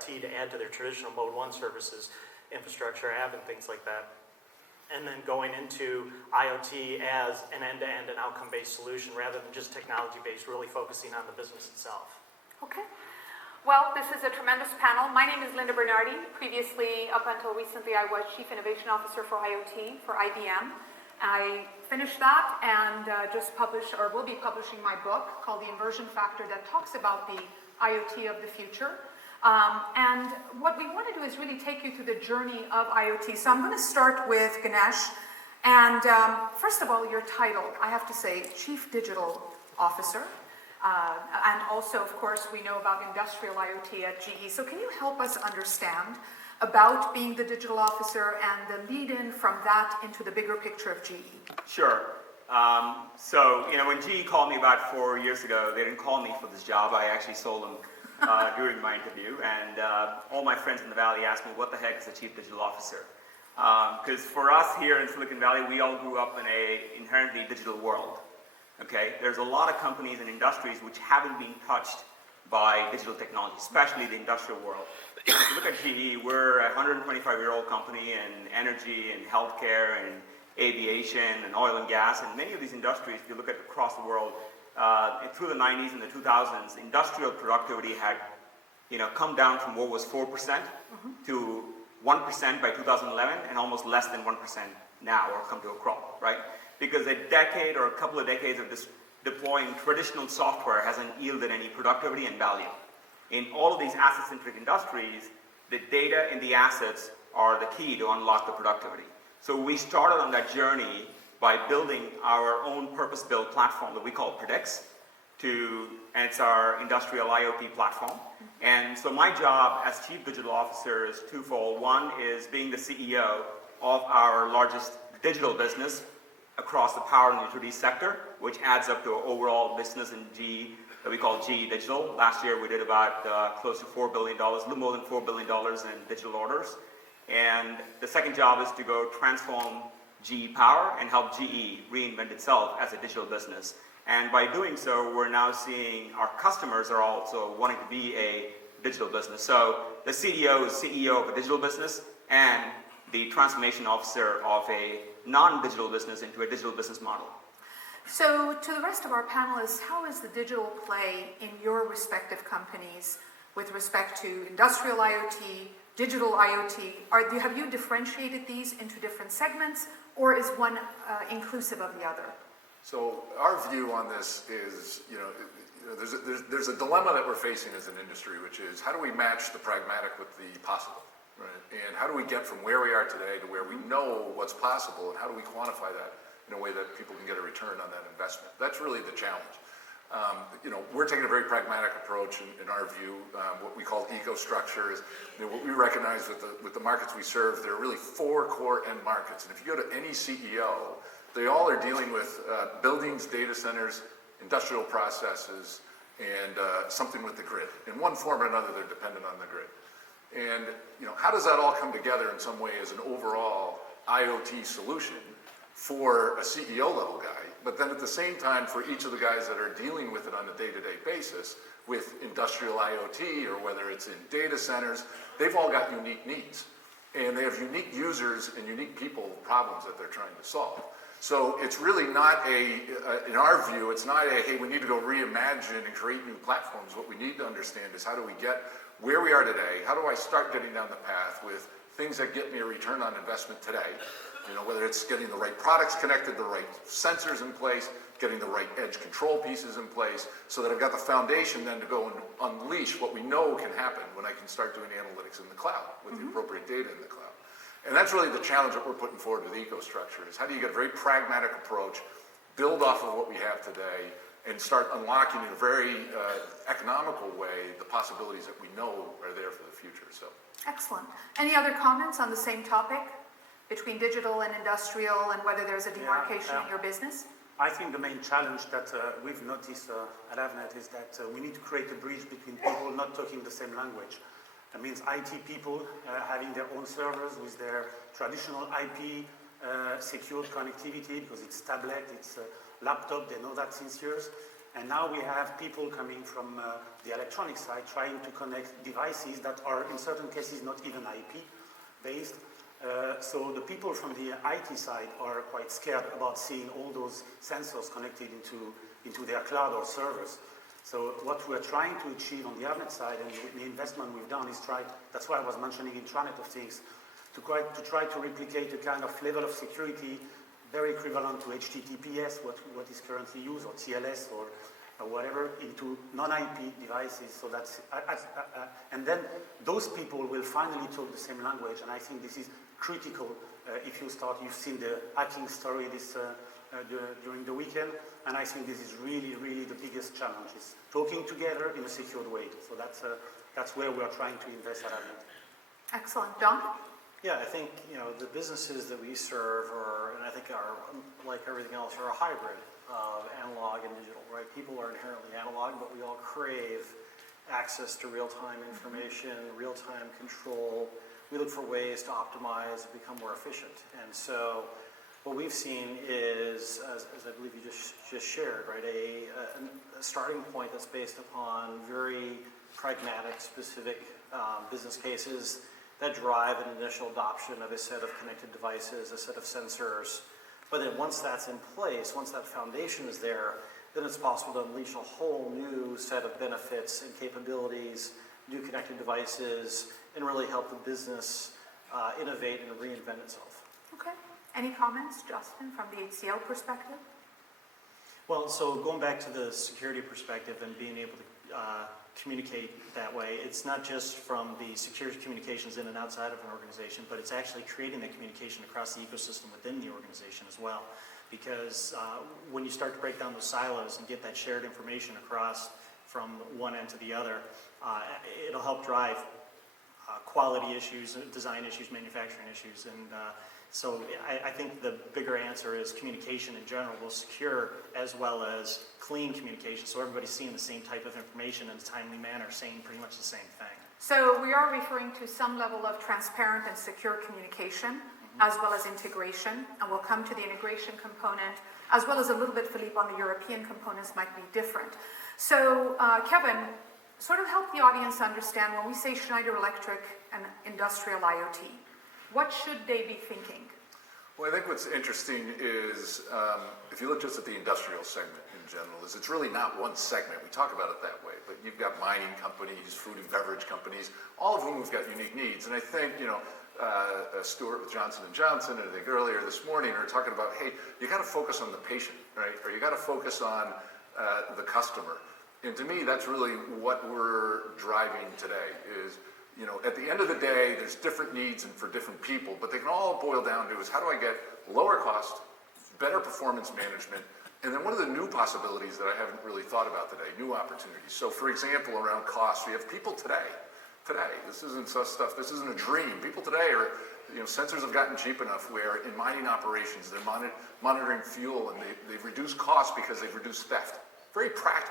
IoT to add to their traditional Mode 1 services, infrastructure, app, and things like that. And then going into IoT as an end-to-end and outcome-based solution rather than just technology-based, really focusing on the business itself. Okay. Well, this is a tremendous panel. My name is Linda Bernardi. Previously, up until recently, I was Chief Innovation Officer for IoT for IBM. I finished that and just published, or will be publishing my book called The Inversion Factor that talks about the IoT of the future. And what we want to do is really take you through the journey of IoT. So I'm going to start with Ganesh. And first of all, your title, I have to say, Chief Digital Officer. And also, of course, we know about industrial IoT at GE. So can you help us understand about being the digital officer and the lead-in from that into the bigger picture of GE? Sure. So, when GE called me about 4 years ago, they didn't call me for this job. I actually sold them during my interview, and all my friends in the Valley asked me, what the heck is a Chief Digital Officer? Because for us here in Silicon Valley, we all grew up in an inherently digital world. Okay? There's a lot of companies and industries which haven't been touched by digital technology, especially the industrial world. If you look at GE, we're a 125-year-old company in energy and healthcare and aviation and oil and gas, and many of these industries, if you look at across the world, through the 90s and the 2000s, industrial productivity had, come down from what was 4% to 1% by 2011, and almost less than 1% now, or come to a crawl, right? Because a decade or a couple of decades of this deploying traditional software hasn't yielded any productivity and value. In all of these asset-centric industries, the data and the assets are the key to unlock the productivity. So we started on that journey by building our own purpose-built platform that we call Predix, and it's our industrial IoT platform. And so my job as Chief Digital Officer is twofold. One is being the CEO of our largest digital business across the power and utility sector, which adds up to an overall business in GE that we call GE Digital. Last year we did about close to $4 billion, a little more than $4 billion in digital orders. And the second job is to go transform GE Power and help GE reinvent itself as a digital business. And by doing so, we're now seeing our customers are also wanting to be a digital business. So the CDO is CEO of a digital business, and the transformation officer of a non-digital business into a digital business model. So to the rest of our panelists, how is the digital play in your respective companies with respect to industrial IoT, digital IoT? Have you differentiated these into different segments, or is one inclusive of the other? So our view on this is, there's a dilemma that we're facing as an industry, which is how do we match the pragmatic with the possible, right? And how do we get from where we are today to where we know what's possible, and how do we quantify that in a way that people can get a return on that investment? That's really the challenge. We're taking a very pragmatic approach in our view. What we call eco-structure is, what we recognize with the markets we serve, there are really 4 core end markets. And if you go to any CEO, they all are dealing with buildings, data centers, industrial processes, and something with the grid. In one form or another, they're dependent on the grid. And how does that all come together in some way as an overall IoT solution for a CEO level guy, but then at the same time for each of the guys that are dealing with it on a day-to-day basis with industrial IoT, or whether it's in data centers, they've all got unique needs. And they have unique users and unique people problems that they're trying to solve. So it's really not in our view, it's not hey, we need to go reimagine and create new platforms. What we need to understand is how do we get where we are today, how do I start getting down the path with things that get me a return on investment today, whether it's getting the right products connected, the right sensors in place, getting the right edge control pieces in place, so that I've got the foundation then to go and unleash what we know can happen when I can start doing analytics in the cloud with the appropriate data in the cloud. And that's really the challenge that we're putting forward with EcoStructure, is how do you get a very pragmatic approach, build off of what we have today, and start unlocking in a very economical way the possibilities that we know are there for the future. So, excellent. Any other comments on the same topic between digital and industrial, and whether there's a demarcation in your business? I think the main challenge that we've noticed at Avnet is that we need to create a bridge between people not talking the same language. That means IT people having their own servers with their traditional IP secured connectivity, because it's tablet, it's laptop, they know that since years. And now we have people coming from the electronic side trying to connect devices that are in certain cases not even IP based. So the people from the IT side are quite scared about seeing all those sensors connected into their cloud or servers. So what we're trying to achieve on the ARNet side, and the investment we've done, is that's why I was mentioning Intranet of Things, to try to replicate a kind of level of security very equivalent to HTTPS, what is currently used, or TLS, or whatever, into non-IP devices. So that's, and then those people will finally talk the same language, and I think this is critical. If you've seen the hacking story during the weekend, and I think this is really, really the biggest challenge, is talking together in a secured way. So that's where we are trying to invest at ARNet. Excellent. John? Yeah, I think, the businesses that we serve and I think are, like everything else, are a hybrid of analog and digital, right? People are inherently analog, but we all crave access to real-time information, real-time control. We look for ways to optimize and become more efficient. And so what we've seen is, as I believe you just shared, right, a starting point that's based upon very pragmatic, specific business cases that drive an initial adoption of a set of connected devices, a set of sensors. But then once that's in place, once that foundation is there, then it's possible to unleash a whole new set of benefits and capabilities, new connected devices, and really help the business innovate and reinvent itself. Okay. Any comments, Justin, from the HCL perspective? Well, so going back to the security perspective and being able to communicate that way, it's not just from the secure communications in and outside of an organization, but it's actually creating that communication across the ecosystem within the organization as well. Because when you start to break down those silos and get that shared information across from one end to the other, it'll help drive quality issues, design issues, manufacturing issues. And so I think the bigger answer is communication in general, both secure as well as clean communication, so everybody's seeing the same type of information in a timely manner, saying pretty much the same thing. So we are referring to some level of transparent and secure communication, as well as integration, and we'll come to the integration component, as well as a little bit, Philippe, on the European components might be different. So Kevin, sort of help the audience understand when we say Schneider Electric and industrial IoT, what should they be thinking? Well, I think what's interesting is, if you look just at the industrial segment in general, is it's really not one segment. We talk about it that way, but you've got mining companies, food and beverage companies, all of whom have got unique needs. And I think, Stuart with Johnson & Johnson, and I think earlier this morning, are talking about, hey, you got to focus on the patient, right? Or you got to focus on the customer. And to me, that's really what we're driving today is, at the end of the day, there's different needs and for different people, but they can all boil down to is how do I get lower cost, better performance management, and then what are the new possibilities that I haven't really thought about today, new opportunities. So for example, around cost, we have people today, this isn't such stuff, this isn't a dream. People today are, sensors have gotten cheap enough where in mining operations, they're monitoring fuel and they've reduced costs because they've reduced theft. Very practical.